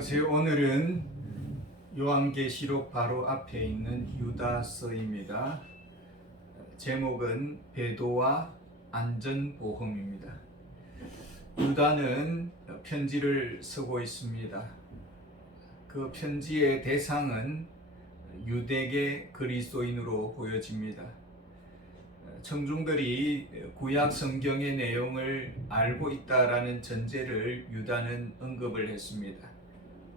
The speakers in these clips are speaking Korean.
안녕하세요. 오늘은 요한계시록 바로 앞에 있는 유다서입니다. 제목은 배도와 안전보험입니다. 유다는 편지를 쓰고 있습니다. 그 편지의 대상은 유대계 그리스도인으로 보여집니다. 청중들이 구약 성경의 내용을 알고 있다라는 전제를 유다는 언급을 했습니다.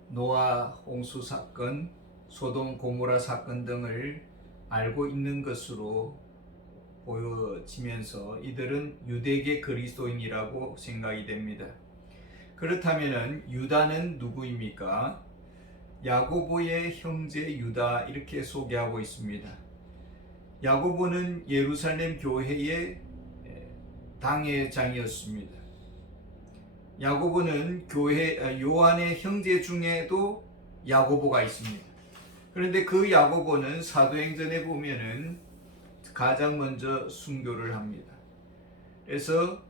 노아 홍수 사건, 소돔 고모라 사건 등을 알고 있는 것으로 보여지면서 이들은 유대계 그리스도인이라고 생각이 됩니다. 그렇다면 유다는 누구입니까? 야고보의 형제 유다 이렇게 소개하고 있습니다. 야고보는 예루살렘 교회의 당회장이었습니다. 야고보는 요한의 형제 중에도 야고보가 있습니다. 그런데 그 야고보는 사도행전에 보면은 가장 먼저 순교를 합니다. 그래서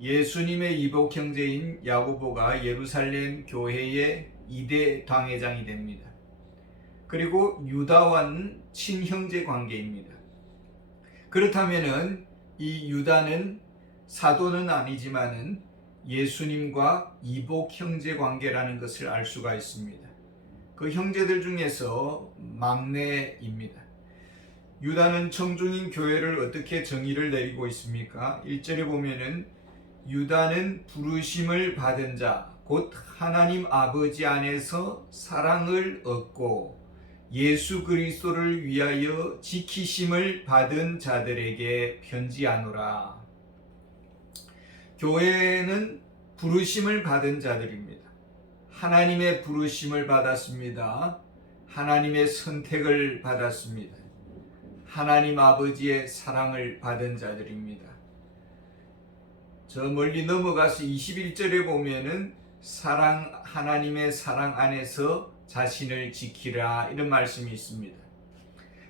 예수님의 이복 형제인 야고보가 예루살렘 교회의 2대 당회장이 됩니다. 그리고 유다와는 친형제 관계입니다. 그렇다면은 이 유다는 사도는 아니지만은 예수님과 이복 형제 관계라는 것을 알 수가 있습니다. 그 형제들 중에서 막내입니다. 유다는 청중인 교회를 어떻게 정의를 내리고 있습니까? 1절에 보면은 유다는 부르심을 받은 자, 곧 하나님 아버지 안에서 사랑을 얻고 예수 그리스도를 위하여 지키심을 받은 자들에게 편지하노라. 교회는 부르심을 받은 자들입니다. 하나님의 부르심을 받았습니다. 하나님의 선택을 받았습니다. 하나님 아버지의 사랑을 받은 자들입니다. 저 멀리 넘어가서 21절에 보면은 하나님의 사랑 안에서 자신을 지키라 이런 말씀이 있습니다.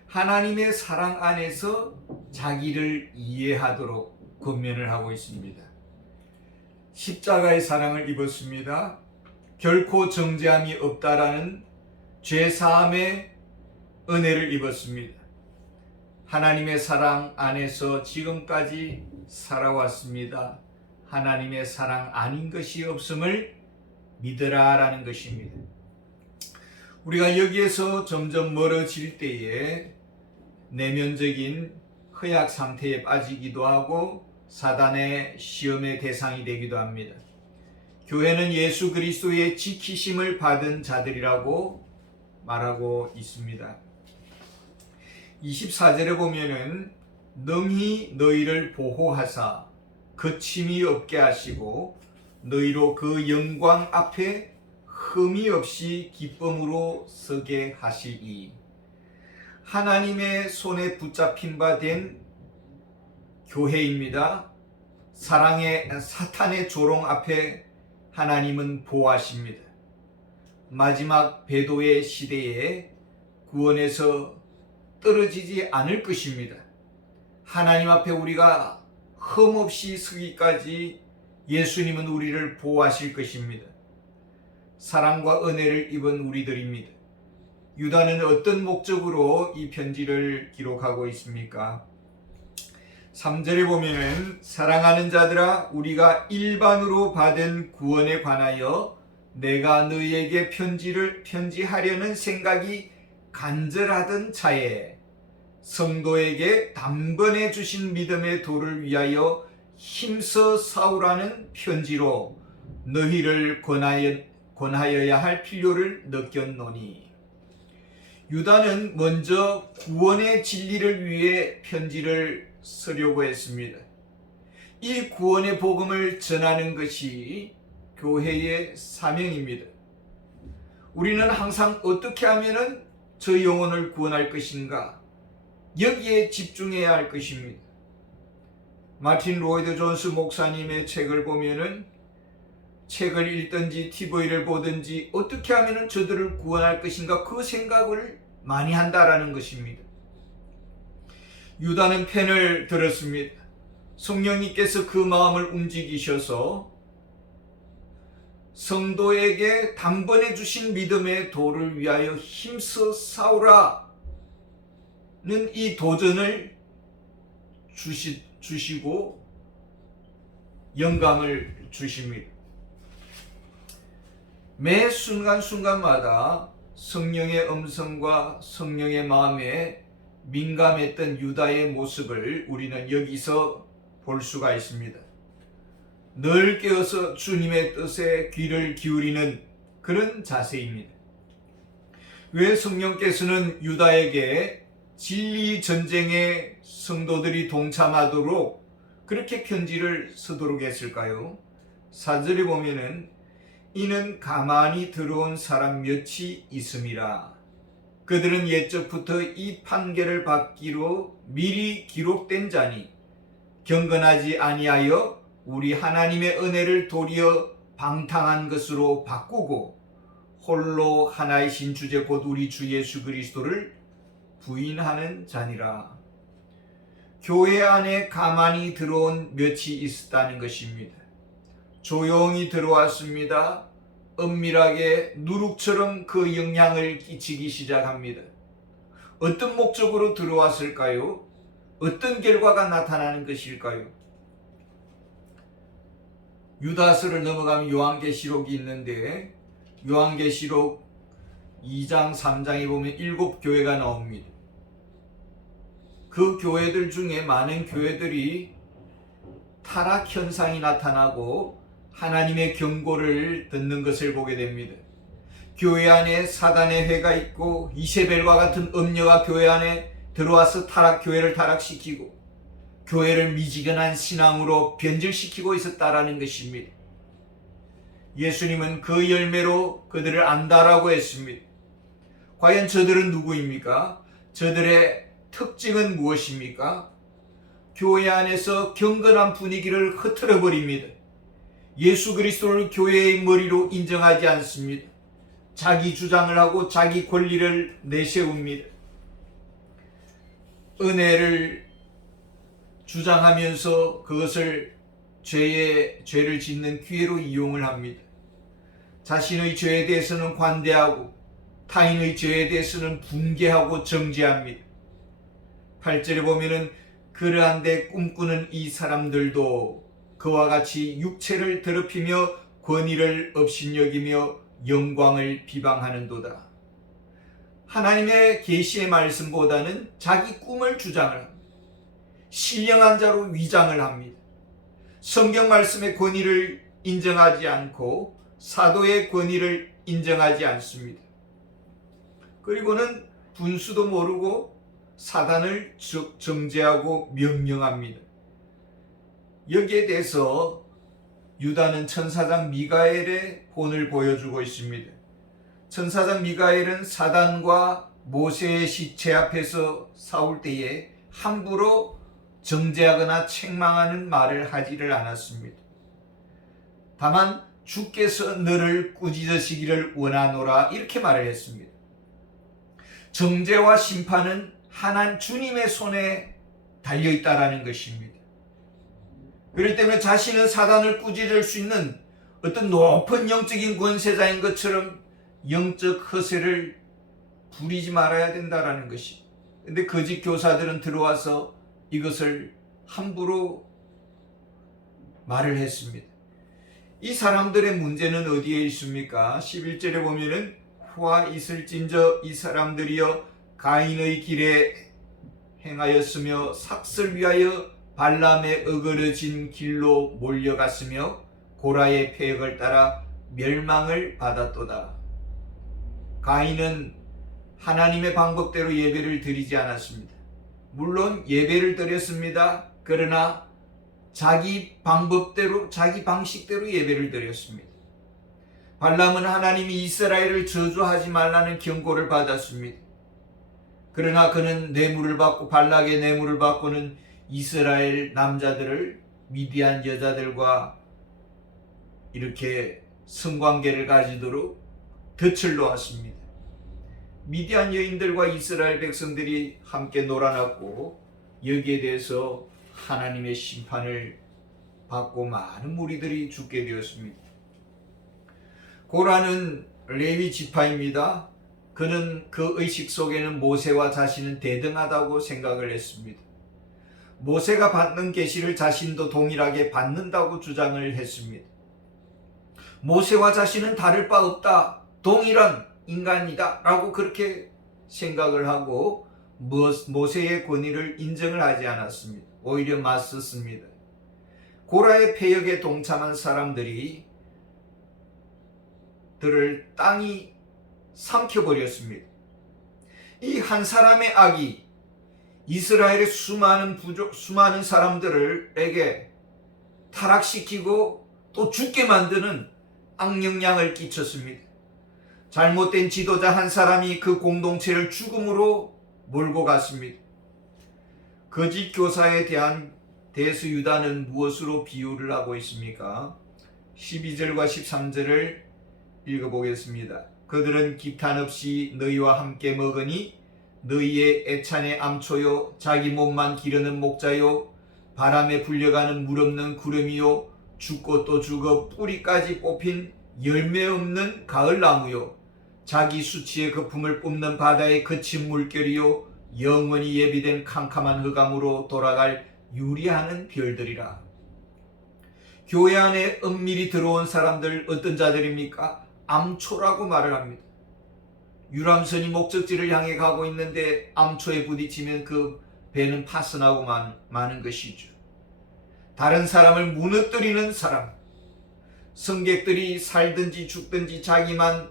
하나님의 사랑 안에서 자기를 이해하도록 권면을 하고 있습니다. 십자가의 사랑을 입었습니다. 결코 정죄함이 없다라는 죄사함의 은혜를 입었습니다. 하나님의 사랑 안에서 지금까지 살아왔습니다. 하나님의 사랑 아닌 것이 없음을 믿으라라는 것입니다. 우리가 여기에서 점점 멀어질 때에 내면적인 허약 상태에 빠지기도 하고 사단의 시험의 대상이 되기도 합니다. 교회는 예수 그리스도의 지키심을 받은 자들이라고 말하고 있습니다. 24절에 보면은 능히 너희를 보호하사 거침이 없게 하시고 너희로 그 영광 앞에 흠이 없이 기쁨으로 서게 하시리. 하나님의 손에 붙잡힌 바 된 교회입니다. 사탄의 조롱 앞에 하나님은 보호하십니다. 마지막 배도의 시대에 구원에서 떨어지지 않을 것입니다. 하나님 앞에 우리가 흠없이 서기까지 예수님은 우리를 보호하실 것입니다. 사랑과 은혜를 입은 우리들입니다. 유다는 어떤 목적으로 이 편지를 기록하고 있습니까? 3절에 보면은 사랑하는 자들아 우리가 일반으로 받은 구원에 관하여 내가 너희에게 편지하려는 생각이 간절하던 차에 성도에게 단번에 주신 믿음의 도를 위하여 힘써 싸우라는 편지로 너희를 권하여야 할 필요를 느꼈노니. 유다는 먼저 구원의 진리를 위해 편지를 쓰려고 했습니다. 이 구원의 복음을 전하는 것이 교회의 사명입니다. 우리는 항상 어떻게 하면 저 영혼을 구원할 것인가? 여기에 집중해야 할 것입니다. 마틴 로이드 존스 목사님의 책을 보면은 책을 읽든지 TV를 보든지 어떻게 하면 저들을 구원할 것인가 그 생각을 많이 한다라는 것입니다. 유다는 펜을 들었습니다. 성령님께서 그 마음을 움직이셔서 성도에게 단번에 주신 믿음의 도를 위하여 힘써 싸우라는 이 도전을 주시고 영감을 주십니다. 매 순간순간마다 성령의 음성과 성령의 마음에 민감했던 유다의 모습을 우리는 여기서 볼 수가 있습니다. 늘 깨어서 주님의 뜻에 귀를 기울이는 그런 자세입니다. 왜 성령께서는 유다에게 진리 전쟁에 성도들이 동참하도록 그렇게 편지를 쓰도록 했을까요? 4절에 보면은 이는 가만히 들어온 사람 몇이 있음이라. 그들은 옛적부터 이 판결을 받기로 미리 기록된 자니 경건하지 아니하여 우리 하나님의 은혜를 도리어 방탕한 것으로 바꾸고 홀로 하나이신 주제 곧 우리 주 예수 그리스도를 부인하는 자니라. 교회 안에 가만히 들어온 몇이 있었다는 것입니다. 조용히 들어왔습니다. 은밀하게 누룩처럼 그 영향을 끼치기 시작합니다. 어떤 목적으로 들어왔을까요? 어떤 결과가 나타나는 것일까요? 유다서를 넘어가면 요한계시록이 있는데 요한계시록 2장 3장에 보면 7교회가 나옵니다. 그 교회들 중에 많은 교회들이 타락 현상이 나타나고 하나님의 경고를 듣는 것을 보게 됩니다. 교회 안에 사단의 회가 있고 이세벨과 같은 음녀가 교회 안에 들어와서 교회를 타락시키고 교회를 미지근한 신앙으로 변질시키고 있었다라는 것입니다. 예수님은 그 열매로 그들을 안다라고 했습니다. 과연 저들은 누구입니까? 저들의 특징은 무엇입니까? 교회 안에서 경건한 분위기를 흐트러 버립니다. 예수 그리스도를 교회의 머리로 인정하지 않습니다. 자기 주장을 하고 자기 권리를 내세웁니다. 은혜를 주장하면서 그것을 죄를 짓는 기회로 이용을 합니다. 자신의 죄에 대해서는 관대하고 타인의 죄에 대해서는 분개하고 정죄합니다. 8절에 보면은 그러한데 꿈꾸는 이 사람들도 그와 같이 육체를 더럽히며 권위를 업신여기며 영광을 비방하는도다. 하나님의 계시의 말씀보다는 자기 꿈을 주장을 합니다. 신령한 자로 위장을 합니다. 성경 말씀의 권위를 인정하지 않고 사도의 권위를 인정하지 않습니다. 그리고는 분수도 모르고 사단을 정죄하고 명령합니다. 여기에 대해서 유다는 천사장 미가엘의 본을 보여주고 있습니다. 천사장 미가엘은 사단과 모세의 시체 앞에서 싸울 때에 함부로 정죄하거나 책망하는 말을 하지를 않았습니다. 다만 주께서 너를 꾸짖으시기를 원하노라 이렇게 말을 했습니다. 정죄와 심판은 하나님 주님의 손에 달려있다라는 것입니다. 그렇기 때문에 자신은 사단을 꾸짖을 수 있는 어떤 높은 영적인 권세자인 것처럼 영적 허세를 부리지 말아야 된다라는 것이. 근데 거짓 교사들은 들어와서 이것을 함부로 말을 했습니다. 이 사람들의 문제는 어디에 있습니까? 11절에 보면은 후와 있을진저 이 사람들이여 가인의 길에 행하였으며 삭슬 위하여 발람의 어그러진 길로 몰려갔으며 고라의 폐역을 따라 멸망을 받았도다. 가인은 하나님의 방법대로 예배를 드리지 않았습니다. 물론 예배를 드렸습니다. 그러나 자기 방법대로 자기 방식대로 예배를 드렸습니다. 발람은 하나님이 이스라엘을 저주하지 말라는 경고를 받았습니다. 그러나 그는 뇌물을 받고 발락의 뇌물을 받고는 이스라엘 남자들을 미디안 여자들과 이렇게 성관계를 가지도록 덫을 놓았습니다. 미디안 여인들과 이스라엘 백성들이 함께 놀아났고 여기에 대해서 하나님의 심판을 받고 많은 무리들이 죽게 되었습니다. 고라는 레위 지파입니다. 그는 그 의식 속에는 모세와 자신은 대등하다고 생각을 했습니다. 모세가 받는 계시를 자신도 동일하게 받는다고 주장을 했습니다. 모세와 자신은 다를 바 없다, 동일한 인간이다 라고 그렇게 생각을 하고 모세의 권위를 인정을 하지 않았습니다. 오히려 맞섰습니다. 고라의 패역에 동참한 사람들을 땅이 삼켜버렸습니다. 이 한 사람의 악이 이스라엘의 수많은 사람들에게 타락시키고 또 죽게 만드는 악영향을 끼쳤습니다. 잘못된 지도자 한 사람이 그 공동체를 죽음으로 몰고 갔습니다. 거짓 교사에 대해서 유다는 무엇으로 비유를 하고 있습니까? 12절과 13절을 읽어보겠습니다. 그들은 기탄 없이 너희와 함께 먹으니 너희의 애찬의 암초요 자기 몸만 기르는 목자요 바람에 불려가는 물 없는 구름이요 죽고 또 죽어 뿌리까지 뽑힌 열매 없는 가을나무요 자기 수치의 거품을 뿜는 바다의 거친 물결이요 영원히 예비된 캄캄한 흑암으로 돌아갈 유리하는 별들이라. 교회 안에 은밀히 들어온 사람들 어떤 자들입니까? 암초라고 말을 합니다. 유람선이 목적지를 향해 가고 있는데 암초에 부딪히면 그 배는 파손하고 마는 것이죠. 다른 사람을 무너뜨리는 사람, 승객들이 살든지 죽든지 자기만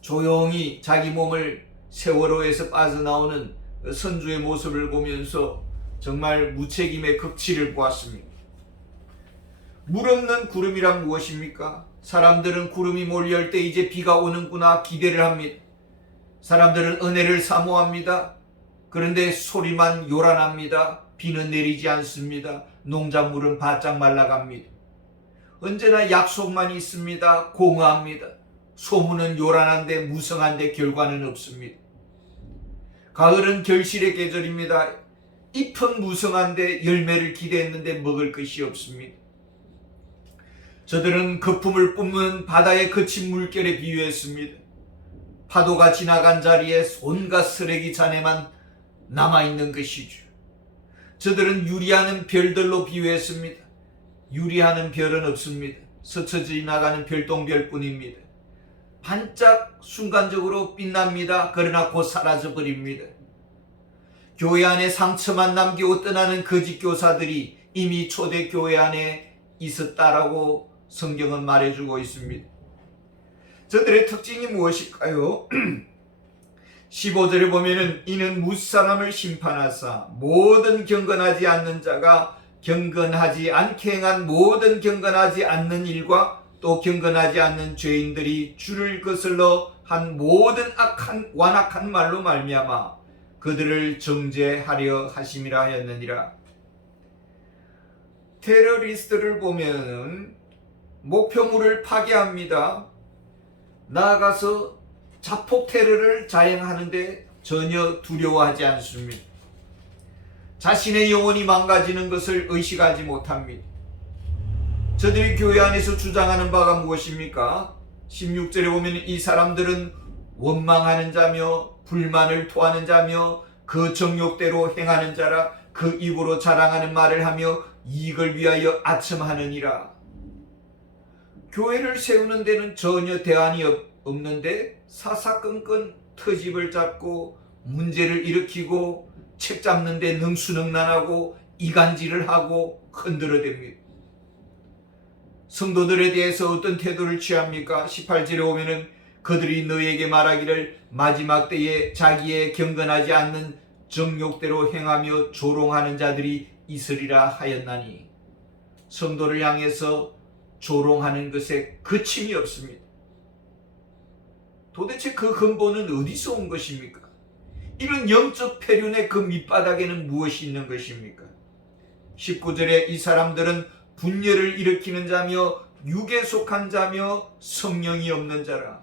조용히 자기 몸을 세월호에서 빠져나오는 선주의 모습을 보면서 정말 무책임의 극치를 보았습니다. 물 없는 구름이란 무엇입니까? 사람들은 구름이 몰려올 때 이제 비가 오는구나 기대를 합니다. 사람들은 은혜를 사모합니다. 그런데 소리만 요란합니다. 비는 내리지 않습니다. 농작물은 바짝 말라갑니다. 언제나 약속만 있습니다. 공허합니다. 소문은 요란한데 무성한데 결과는 없습니다. 가을은 결실의 계절입니다. 잎은 무성한데 열매를 기대했는데 먹을 것이 없습니다. 저들은 거품을 뿜는 바다의 거친 물결에 비유했습니다. 파도가 지나간 자리에 온갖 쓰레기 잔해만 남아있는 것이죠. 저들은 유리하는 별들로 비유했습니다. 유리하는 별은 없습니다. 스쳐 지나가는 별똥별뿐입니다. 반짝 순간적으로 빛납니다. 그러나 곧 사라져버립니다. 교회 안에 상처만 남기고 떠나는 거짓 교사들이 이미 초대교회 안에 있었다라고 성경은 말해주고 있습니다. 저들의 특징이 무엇일까요? 15절에 보면은 이는 무사람을 심판하사 모든 경건하지 않는 자가 경건하지 않게 행한 모든 경건하지 않는 일과 또 경건하지 않는 죄인들이 주를 거슬러 한 모든 완악한 말로 말미암아 그들을 정죄하려 하심이라 하였느니라. 테러리스트를 보면 목표물을 파괴합니다. 나아가서 자폭 테러를 자행하는데 전혀 두려워하지 않습니다. 자신의 영혼이 망가지는 것을 의식하지 못합니다. 저들이 교회 안에서 주장하는 바가 무엇입니까? 16절에 보면 이 사람들은 원망하는 자며 불만을 토하는 자며 그 정욕대로 행하는 자라 그 입으로 자랑하는 말을 하며 이익을 위하여 아첨하느니라. 교회를 세우는 데는 전혀 대안이 없는데 사사건건 터집을 잡고 문제를 일으키고 책 잡는 데 능수능란하고 이간질을 하고 흔들어댑니다. 성도들에 대해서 어떤 태도를 취합니까? 18절에 오면은 그들이 너에게 말하기를 마지막 때에 자기의 경건하지 않는 정욕대로 행하며 조롱하는 자들이 있으리라 하였나니. 성도를 향해서 조롱하는 것에 그침이 없습니다. 도대체 그 근본은 어디서 온 것입니까? 이런 영적 폐륜의 그 밑바닥에는 무엇이 있는 것입니까? 19절에 이 사람들은 분열을 일으키는 자며 육에 속한 자며 성령이 없는 자라.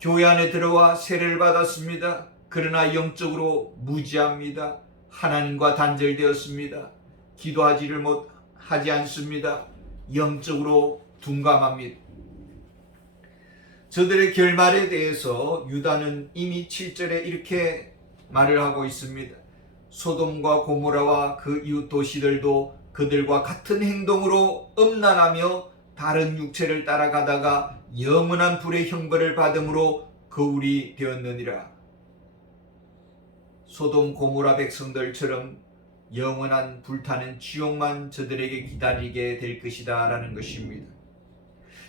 교회 안에 들어와 세례를 받았습니다. 그러나 영적으로 무지합니다. 하나님과 단절되었습니다. 기도하지를 못하지 않습니다. 영적으로 둔감합니다. 저들의 결말에 대해서 유다는 이미 7절에 이렇게 말을 하고 있습니다. 소돔과 고모라와 그 이웃 도시들도 그들과 같은 행동으로 음란하며 다른 육체를 따라가다가 영원한 불의 형벌을 받음으로 거울이 되었느니라. 소돔 고모라 백성들처럼 영원한 불타는 지옥만 저들에게 기다리게 될 것이다 라는 것입니다.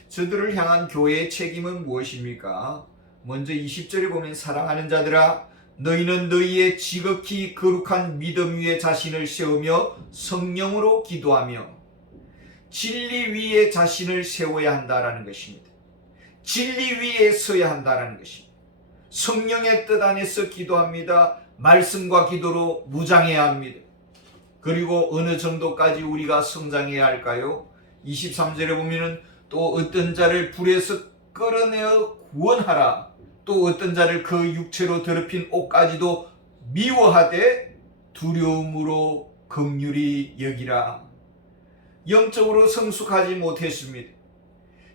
저들을 향한 교회의 책임은 무엇입니까? 먼저 20절에 보면 사랑하는 자들아 너희는 너희의 지극히 거룩한 믿음 위에 자신을 세우며 성령으로 기도하며 진리 위에 자신을 세워야 한다라는 것입니다. 진리 위에 서야 한다라는 것입니다. 성령의 뜻 안에서 기도합니다. 말씀과 기도로 무장해야 합니다. 그리고 어느 정도까지 우리가 성장해야 할까요? 23절에 보면은 또 어떤 자를 불에서 끌어내어 구원하라. 또 어떤 자를 그 육체로 더럽힌 옷까지도 미워하되 두려움으로 긍휼히 여기라. 영적으로 성숙하지 못했습니다.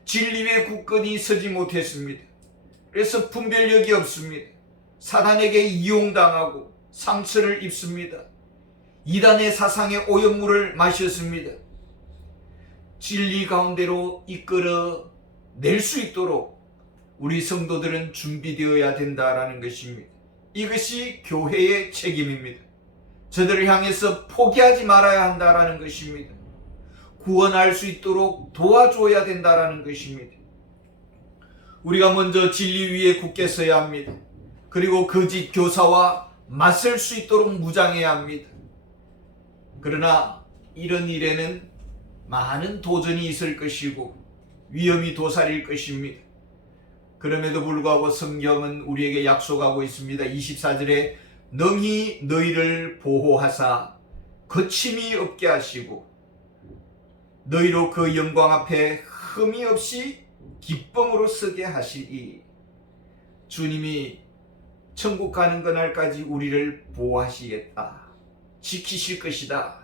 진리 위에 굳건히 서지 못했습니다. 그래서 분별력이 없습니다. 사단에게 이용당하고 상처를 입습니다. 이단의 사상의 오염물을 마셨습니다. 진리 가운데로 이끌어 낼 수 있도록 우리 성도들은 준비되어야 된다라는 것입니다. 이것이 교회의 책임입니다. 저들을 향해서 포기하지 말아야 한다라는 것입니다. 구원할 수 있도록 도와줘야 된다라는 것입니다. 우리가 먼저 진리 위에 굳게 서야 합니다. 그리고 거짓 교사와 맞설 수 있도록 무장해야 합니다. 그러나 이런 일에는 많은 도전이 있을 것이고 위험이 도사릴 것입니다. 그럼에도 불구하고 성경은 우리에게 약속하고 있습니다. 24절에 능히 너희를 보호하사 거침이 없게 하시고 너희로 그 영광 앞에 흠이 없이 기쁨으로 서게 하시리. 주님이 천국 가는 그날까지 우리를 보호하시겠다. 지키실 것이다.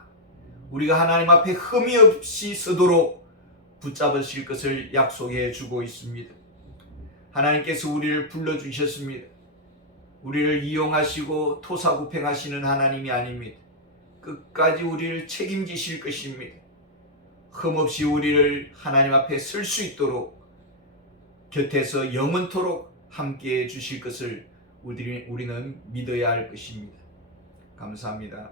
우리가 하나님 앞에 흠이 없이 서도록 붙잡으실 것을 약속해 주고 있습니다. 하나님께서 우리를 불러주셨습니다. 우리를 이용하시고 토사구팽하시는 하나님이 아닙니다. 끝까지 우리를 책임지실 것입니다. 흠없이 우리를 하나님 앞에 설 수 있도록 곁에서 영원토록 함께해 주실 것을 우리는 믿어야 할 것입니다. 감사합니다.